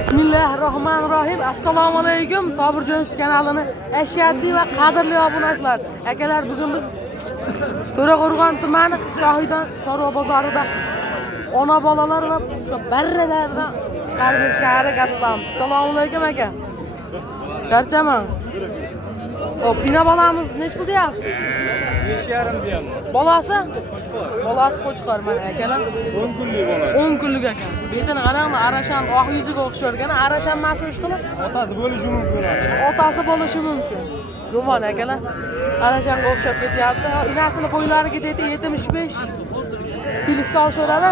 Bismillahirrahmanirrahim. Assalomu alaykum. Sobirjon kanalini ashaddiy va qadrli obunachilar. Akalar, bugun biz To'raqo'rg'on tumani Shohidan chorva bozorida ona bolalar va shu barralardan chiqarib berishga harakat qilamiz. Assalomu alaykum aka. Charchaman. Hop, ina bolamiz nech pul deyapsiz? 5,5 deyapman. Bolasi? Bolasi qo'chqor mana akalar. 10 kunlik bolasi. 10 kunlik ekan. Betini qaranglar, arasham oq yuziga o'xshar ekan. Arasham emasmi ishqilib? Otasi bo'lishi mumkin. Otasi bo'lishi mumkin. Gumon akalar. Arashamga o'xshab ketyapti. Inasini bo'ylariga deydi 75 piliska olishadi.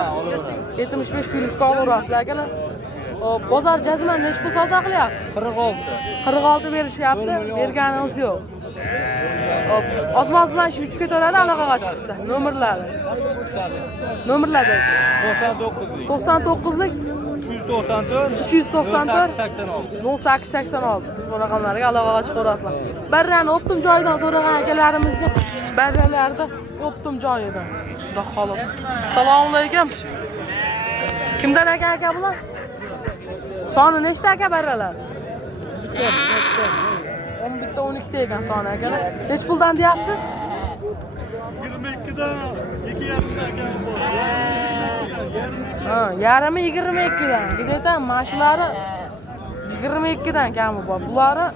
75 piliska olurasizlar akalar. Bozor jazman nech pul savdo qilyapti? 46. 46 berishyapti. Berganingiz yo'q. Hop, ozmoz bilan ish bitib ketaveradi, aloqaga chiqsa. Nomerlari. 99lik 394 0886 bu raqamlarga aloqaga chiqaverasizlar. Barrani optim joyidan so'ragan akalarimizga barralarda optim joyidan. Xudo xolos. Assalomu alaykum. Kimdan aka bular? Soni nechta aka barralar? 11 ta 12 ta ekan soni akalar. Nech puldan deyapsiz? 22 dan 2,5 bor. Ha, yarimi 22 dan. Gidetan mashinalari 22 dan kami bor. Bulari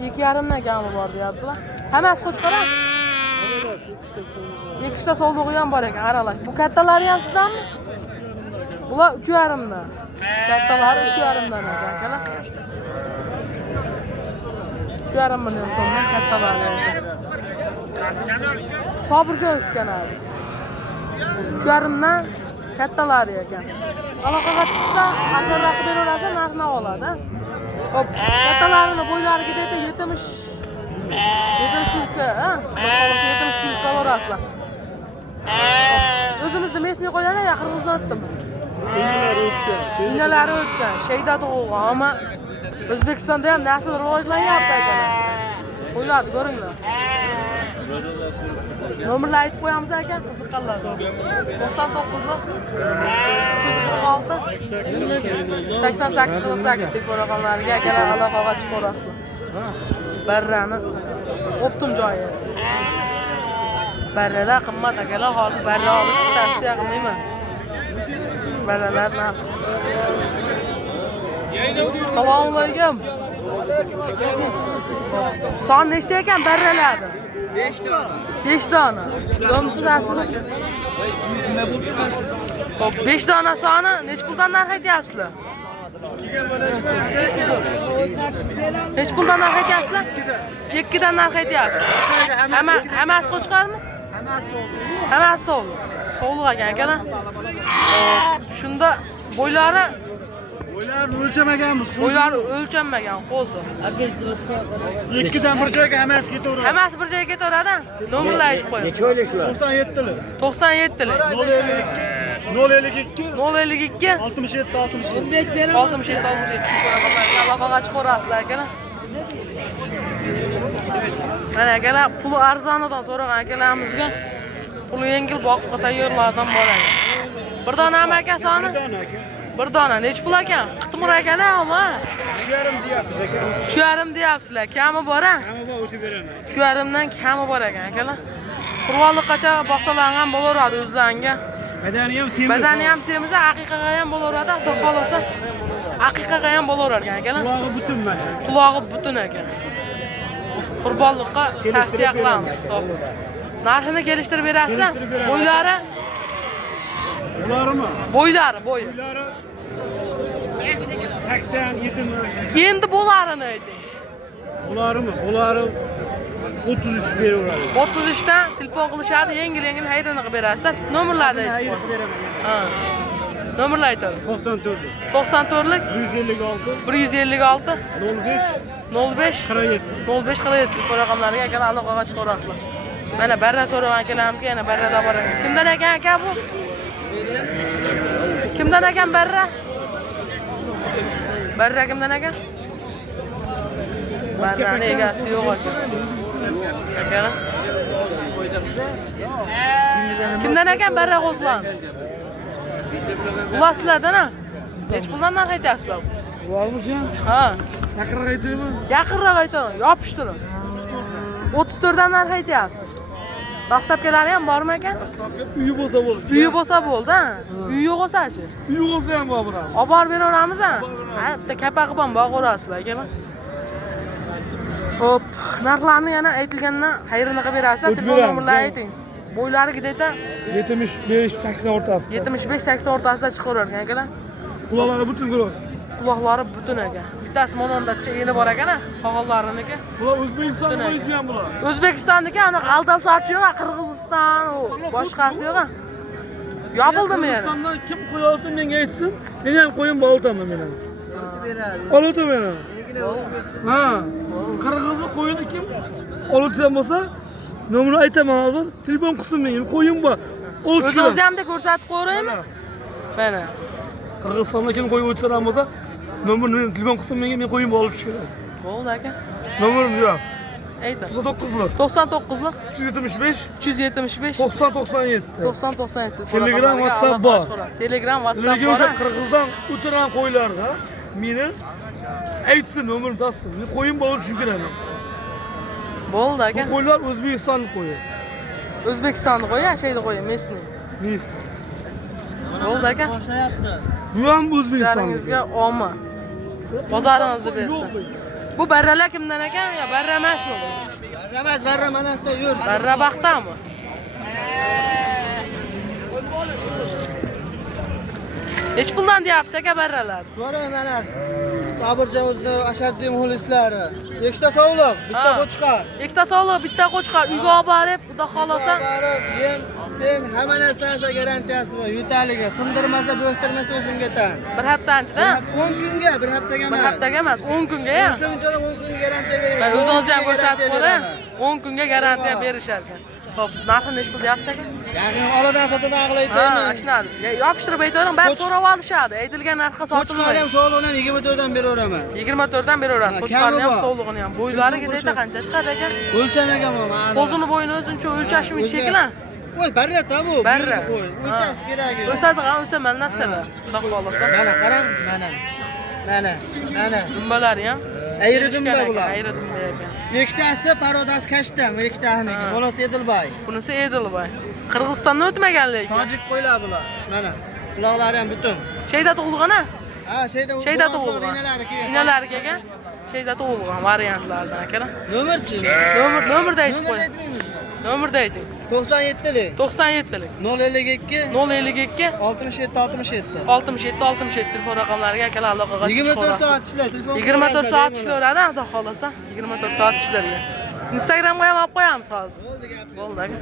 2,5 dan kami bor deyaptilar. Hammasi qo'chqor. Ikkita so'ldig'i ham bor ekan, aralash. Bu kattalari ham sizdanmi? Bular 3,5 dan. Kattalari 3,5 dan ekan akalar. 3,5 million so'mdan kattalari ekan. Sobirjon kanali. 3,5 dan kattalari ekan. Aloqaga chiqsa, asarlar qilib beraversa, narxni oladi. Hop, kattalarini bo'ylariga deydi 70 pulga, ha? Xolos 70 pulga olarasizlar. O'zimizda mesni qo'yadi, Qirg'izdan o'tdimi? Inalari o'tgan. Shayda tug'ilgan, ammo O'zbekistonda ham nasl rivojlanyapti ekan. Qo'yiladi, ko'ringlar. Nomerni aytib qo'yamiz aka, qiziqqanlar. 99lik 346 8848 deb raqamlarga akalar aloqaga chiqaverasizlar. Barrani optim joyi. Barralar qimmat akalar, hozir barra olishni tavsiya qilmayman. Barralar narxi. Assalomu alaykum. Son nechta ekan barralarni? 5 dona. 5 dona. So'msiz aslida. Hop, 5 dona soni nech puldan narx aytyapsizlar? Nech puldan narx aytyapsizlar? 2 dan narx aytyapsiz. Hammasi qo'chqarmi? Hammasi so'ldi. So'ldi ekan akalar. Shunda bo'ylari o'lchamaganmiz. Bo'ylari o'lchanmagan, qo'zi. 2 dan bir joyga hammasi ketaveradi. Hammasi bir joyga ketaveradi. Nomerni aytib qo'ying. Necha o'ylashular? 97lik. 97lik. 052 052 67 67 aloqaga chiqaverasizlar akalar. Mana akalar, puli arzonidan so'ragan akalarimizga puli yengil boqqa tayyorlardan bor ekan. Bir donami aka soni? Bir dona nech pul ekan? Qitmir akalar, ammo 2,5 deyapsiz aka. 3,5 deyapsizlar. Kami bor-a? Hamma bor, o'tib beraman. 3,5 dan kami bor ekan akalar. Qur'onliqacha bossalangan bo'laveradi o'zlariga. Badani ham semiz, haqiqaga ham bo'laveradi, xudo xolasa. Haqiqaga ham bo'laverar ekan akalar. Qulog'i butun mana. Qulog'i butun ekan. Qurbonliqqa tavsiya qilamiz. Xo'p. Narxini kelishtirib berasiz? Bo'ylari? Ularimi? Bo'yi. Uylari 87 mi? Endi bo'larini ayting. Ularimi? Ulari 33 beraveradi. 33 dan telefon qilishadi, yengil haydini qilib berasiz. Nomerlarni aytib qo'ying. Ha. Nomerni aytadi. 94lik 156 05 47 telefon raqamlariga akalar aloqaga chiqaverasizlar. Mana barra so'ragan akalarimizga yana barrada bor ekan. Kimdan ekan aka bu? Kimdan ekan barra? Barra kimdan ekan? Barrani egasi yo'q ekan. Akalar. Kimdan ekan barra qo'zlamiz? Ulasizlardan-a? Nech puldan narx aytyapsizlar? Varmıcan? Ha. Yaqinroq aytaymi? Yaqinroq aytaman, yopishtiring. 34dan narx aytyapsiz. Dastlabkilari ham bormi ekan? Uyi bo'lsa bo'ldi. Uyi bo'lsa bo'ldi, ha. Uyi yo'q bo'lsa-chi? Uyi bo'lsa ham bor bilan. Olib borib beraveramiz, ha. Ha, bitta kapa qilib ham boqaverasizlar, akalar. Hop, narxlarni yana aytilgandan xayrini qilib berasiz. Telefon nomerlarini ayting. Bo'ylari gidayda 75-80 o'rtasida. 75-80 o'rtasida chiqavergan akalar. Quloqlari butun quloq. Quloqlari butun ekan. Bittasi monondacha eli bor ekan, qo'g'onlariniki. Bular O'zbekiston bo'yicha ham bular. O'zbekistonniki ana aldab sotish yo'q, Qirg'iziston, boshqasi yo'q. Yopildimi yana? Qirg'izistondan kim qo'ya olsa menga aytsin, men ham qo'yimni olaman men ham. O'tib beradi. Olaman. Menigina o'tib bersin. Ha. Qirg'izni qo'yini kim oladigan bo'lsa, nomerini aytaman hozir. Telefon qilsin menga, qo'yim bor. O'zingiz ham ko'rsatib qo'yaymi? Mana. Qirg'izistonda kim qo'yib o'tsaram bo'lsa, nomerini telefon qilsin menga, men qo'yim olish kerak. Bo'ldi aka. Nomerim yo'q. Ayting. 99lik. 99lik 375 375 90 97. 90 97. Telegram, WhatsApp bor. Telegram, WhatsApp Lekin bor. o'sha Qirg'iziston o'tiran qo'ylarga meni aytsin, nomerimni tassin. Men qo'yim bo'lishim kerak. Bo'ldi Bu aka. qo'ylar O'zbekiston qo'yi. O'zbekistonni qo'ya, shayni qo'ya, Mesni. Mis. Bo'ldi aka. Boshayapti. Bu ham O'zbekiston. Sizlaringizga omad. Bozoringizni bersin. Bu barralar kimdan ekan? Yo, barra emasmi bu? Barra emas, barra mana bitta yur. Barra baxtami? Nech puldan deyapsiz aka barralar? Ko'ring mana. Saburjon o'zini ashaddiy muxlislari. Ikkita sovliq, bitta qo'chqor. Ikkita sog'liq, bitta qo'chqor. Uyga olib borib, xudo xolosa. Yem, hamma narsasi garantiyasi bor. Yutaligi, sindirmasa, bo'xtirmasa o'zimga tan. Bir haftanchida? 10 kunga, bir haftaga Bir emas. haftaga emas, 10 kunga ham. Shuncha 10 kunga garantiya beraman. Ben o'zingiz ham ko'rsatib qo'ying. 10 kunga garantiya berishar ekan. Xo'p, narxi nech pul deyapsiz aka? Yaqin oladan sotadan Ha, qilayotganman. ashnadi. Yopishtirib aytavering, bari so'rab olishadi. Aytilgan narxga Qo'chqor sotilmaydi. ham sog'lig'ini ham 24 dan beraveraman. 24 dan beraveradi. Ha, Qo'chqorni ham, kami bor. sog'lig'ini ham. Bo'ylari gidayda qancha chiqadi ekan? O'lchamagan mana. Qo'zini bo'yini o'zincha o'lchashmi shekillan? Voy, barra bu. Barra. O'lchash keragi yo'q. O'sadigan o'saman narsalar. Xudo xolasa. Mana qarang, mana. Mana, mana. Dumbalari ham. Ayri dumba bular. Ayri dumba ekan. Ikkitasi parodasi kashtan, ikkitaniki. Ha. Xolos Edilboy. Bunisi Edilboy. Qirg'izistondan o'tmagan lekin. Tojik qo'ylar bular. Mana. Quloqlari ham butun. Shayda tug'ilgan-a? Ha, shayda tug'ilgan. Inalari kelgan. Shayda tug'ilgan variantlardan akalar. Nomerchi? Nomerda aytib Nomer qo'ying. aytmaymizmi? Nomerda ayting. 97lik. 97lik 052 052 67 67. 67 67 telefon raqamlariga akalar aloqaga 24 soat ishlaydi. Telefon 24 soat ishlayveradi, xudo xolasa. 24 soat ishlaydi. Instagramga ham olib qo'yamiz hozir. Bo'ldi gap. Bo'ldi aka.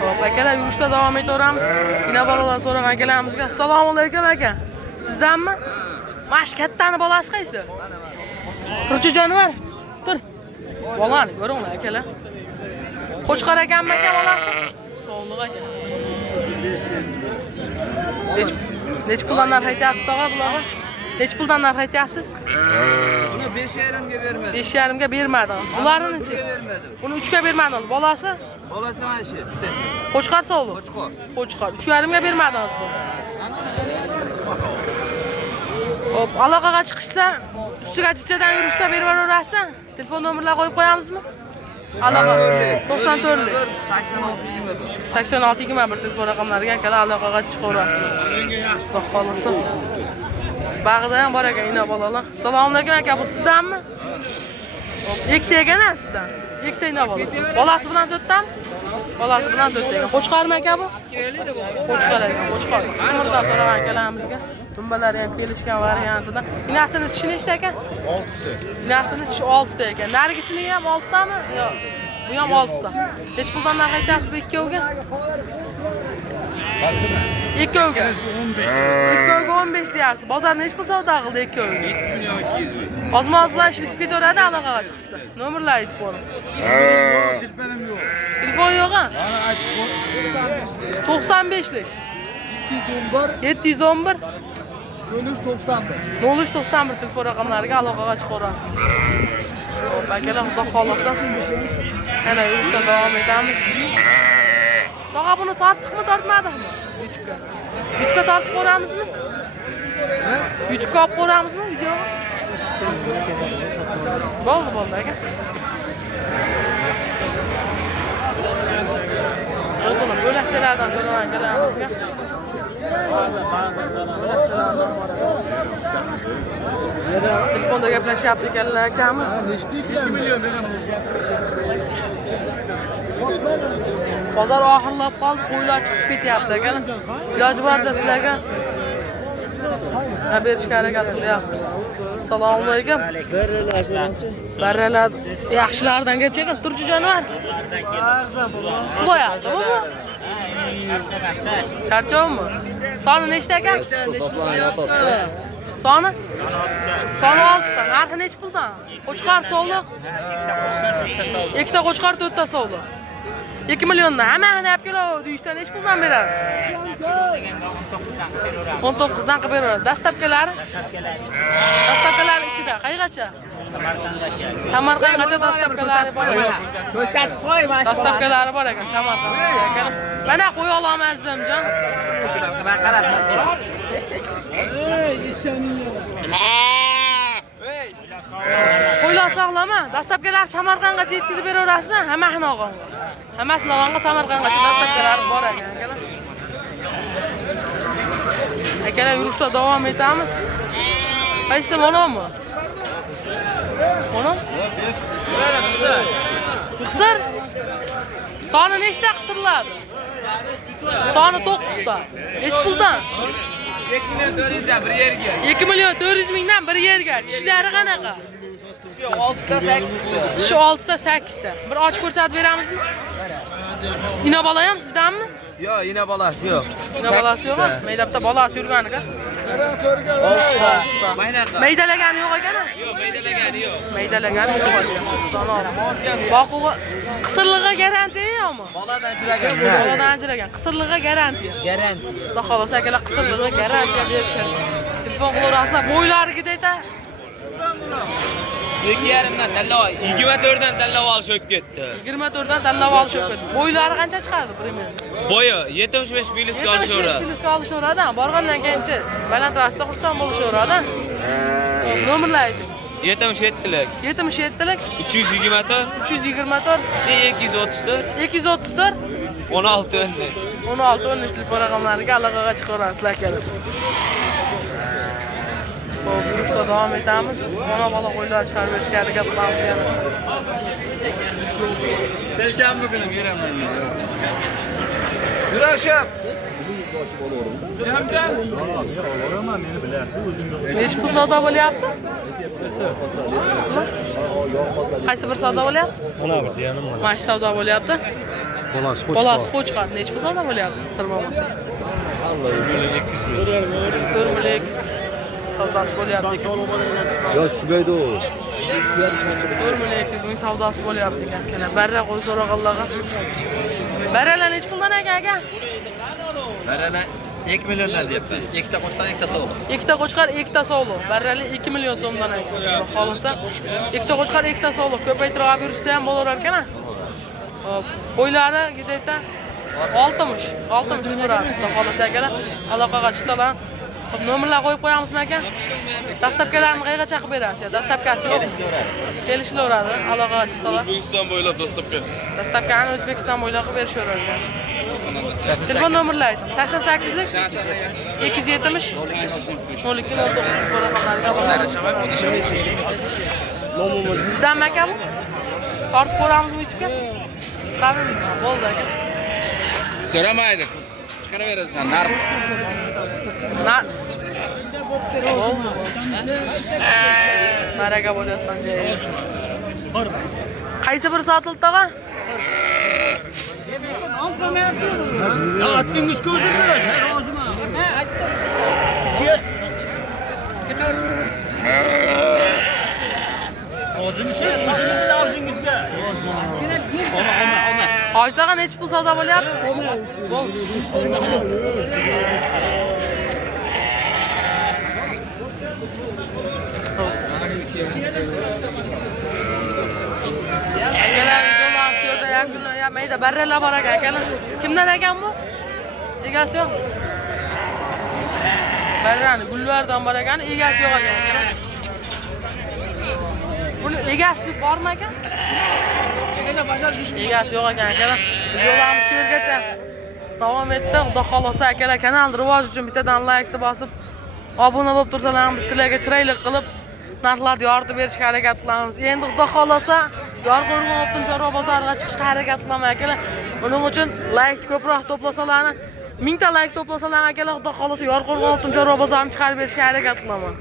Xo'p, akalar yurishda davom etaveramiz. Yana bolalar so'ragan akalarimizga assalomu alaykum aka. Sizdanmi? Mash kattani bolasi qaysi? Qurchi jonivor. Tur. Bolani ko'ringlar akalar. Qo'chqor ekanmi aka bolasi? Sog'liq aka. Nech puldan narx aytyapsiz tog'a bularga? Nech puldan narx aytyapsiz? Buni 5,5 ga bermadim. 5,5 ga bermadingiz. Bularni-chi? Buni 3 ga bermadingiz. Bolasi? Bolasi mana shu, bittasi. Qo'chqor sog'liq. Qo'chqor. Qo'chqor 3,5 ga bermadingiz bu. Hop, aloqaga chiqishsa, ustiga chichadan yurishsa berib yuborasiz. Telefon nomerlarini qo'yib qo'yamizmi? Aloqa 94 86 21 telefon raqamlariga akalar aloqaga chiqaverasizlar. Xudo xolasa. Bag'ida ham bor ekan, ina bolalar. Assalomu alaykum aka, bu sizdanmi? Hop, ikkita ekan sizdan. Ikkita ina bola. Bolasi bilan to'rtdanmi? Bolasi bilan to'rtta ekan. Qo'chqormi aka bu? Qo'chqor ekan, qo'chqor. Qimirdan so'ragan akalarimizga. Tumbalari ham kelishgan variantida. Inasini tishi nechta ekan? 6 ta. Inasini tishi 6 ta ekan. Narigisini ham 6 tami? Yo'q. Bu ham 6 ta. Hech puldan narx aytasiz bu ikkoviga? Qasimi? Ikkoviga. 15. Ikkoviga 15 deyapsiz. Bozorda hech pul savdo qildi ikkoviga. 7 million 200 ming. Ozmoz bilan ish bitib ketaveradi aloqaga chiqsa. Nomerlar aytib qo'ying. Telefonim yo'q. Telefon yo'q-a? Mana aytib qo'y. 95lik. 711 711 1391. 0391 telefon raqamlariga aloqaga chiqaverasiz. Xo'p, akalar, xudo xolasa. Yana yurishda davom etamiz. Tog'a buni tortdikmi, tortmadikmi? YouTube'ga. YouTube'ga tortib ko'ramizmi? YouTube'ga olib ko'ramizmi videoni? Bo'ldi aka. O'zini bo'lakchalardan so'ragan kelarimizga. Bo'lakchalardan bor. Telefonda gaplashyapti ekanlar akamiz. 2 million beraman. Bozor oxirlab qoldi, qo'ylar chiqib ketyapti ekan. Iloji boricha sizlarga xabar berishga harakat qilyapmiz. Assalomu alaykum. Barralar yaxshilardan gap chekib turchi jonivor. Arza bo'ldi. Bo'yapti bu. Charchovmi? Soni nechta ekan? Soni? Soni 6 ta. Narxi nech puldan? Qo'chqar sovliq. Ikkita qo'chqar 4 ta sovliq. 2 milliondan hammani olib keladi deyishsa nech puldan berasiz? 19 dan qilib beradi. Dastlabkilari? Dastlabkilari ichida qayergacha? Samarqandgacha dastlabkilari bor ekan. Ko'rsatib qo'y, mana shu. Dastlabkilari bor ekan Samarqandgacha ekan. Mana qo'ya olaman azizimjon. Men qaratmas. Qo'ylar sog'lama. Dastlabkilari Samarqandgacha yetkazib beraverasizmi? Hammasini olgan. Hammasini olganga Samarqandgacha dastlabkilari bor ekan akalar. Akalar yurishda davom etamiz. Qaysi monomi? Mono? Qisir. Soni nechta qisirladi? Soni 9 ta. Nech puldan? 2 million 400 dan bir yerga. 2 million 400 mingdan bir yerga. Tishlari qanaqa? Shu 6 ta 8 ta. Shu 6 ta 8 ta. Bir ochib ko'rsatib beramizmi? Ina bola ham sizdanmi? Yo'q, ina bolasi yo'q. Ina bolasi yo'qmi? Maydabda bolasi yurganiga. Maydalagani yo'q ekan. Yo'q, maydalagani yo'q. Maydalagani yo'q ekan. Sanoq. Boquvga qisirlig'iga garantiya yo'qmi? Boladan ajragan. Boladan ajragan. Qisirlig'iga garantiya. Garantiya. Xudo xolasa akalar qisirlig'iga garantiya berishadi. Telefon qilaverasizlar. Bo'ylariga deyta. 2,5 dan tanlab, 24 dan tanlab olish o'tib ketdi. 24 dan tanlab olish o'tib ketdi. Bo'ylari qancha chiqadi primyer? Bo'yi 75 kiloga olishaveradi. 75 kiloga olishaveradi. Borgandan keyinchi balandrashsa xursand bo'lishaveradi. Nomerlar ayting. 77lik, 77lik 324, 324 234, 234 16 13. 16 13 telefon raqamlariga aloqaga chiqaverasizlar akalar. Xo'p, yurishda davom etamiz. Mana bola qo'ylar chiqarib berishga harakat qilamiz yana. Pershanba kuni beraman. Yurashim. Nech pul savdo bo'lyapti? Qaysi bir savdo bo'lyapti? Mana bir jiyanim bor. Mana shu savdo bo'lyapti. Bolasi qo'chqar. Nech pul savdo bo'lyapti? Sir bo'lmasa. 4 million 200 savdosi bo'lyapti. Yo'q, tushmaydi u. 4 million 200 ming savdosi bo'lyapti ekan. Kana barra qo'y so'raganlarga. Barralar nech puldan aka? Barana 2 milliondan deyapman. Ikkita qo'shqar, ikkita so'l. Ikkita qo'chqar, ikkita sovliq. Barralar 2 million so'mdan aytdi. Xohlasa, ikkita qo'chqar, ikkita sovliq. Ko'paytirib olib yursa ham bo'laver ekan. Hop, qo'ylari gidayda 60 chiqaradi. Xudo xohlasa akalar, aloqaga chiqsalar, hop nomerlar qo'yib qo'yamizmi aka? Dastlabkalarni qayerga chaqib berasiz? Dastlabkasi yo'q. Kelishlaveradi, aloqaga chiqsalar. O'zbekiston bo'ylab dastlabki. Dastlabkani O'zbekiston bo'ylab qilib berishaveradi. Telefon nomerlar ayting. 88lik 270 02 telefon raqamlariga sizdan aka bu? Tortib ko'ramizmi YouTube'ga? Chiqaramiz. Bo'ldi aka. So'ramaydi. Chiqaraverasiz, narx. Baraka bo'layotgan joyi. Qaysi bir sotildi tog'a? Ya atdingiz ko'zimda. O'zingizga, o'zingizga. Hojdaga nech pul savdo bo'lyapti? Akalar videolar shu yerda yakunlanmaydi. Barralar bor ekan akalar. Kimdan ekan bu? Egasi yo'q. Berrani Gulverdan bor ekan, egasi yo'q ekan. Buni egasi bormi ekan? Egasi yo'q ekan akalar. Videolarimiz shu yergacha davom etdi. Xudo xolasa akalar kanal rivoji uchun bittadan like bosib, obuna bo'lib tursalarimiz sizlarga chiroyli qilib narxlarni yoritib berishga harakat qilamiz. Endi Xudo xolasa Yorqo'rg'on Oltin chorva bozoriga chiqishga harakat qilaman akalar. Buning uchun like ko'proq to'plasalarni, 1000 ta like to'plasalar akalar, Xudo xolasa Yorqo'rg'on Oltin chorva bozorini chiqarib berishga harakat qilaman.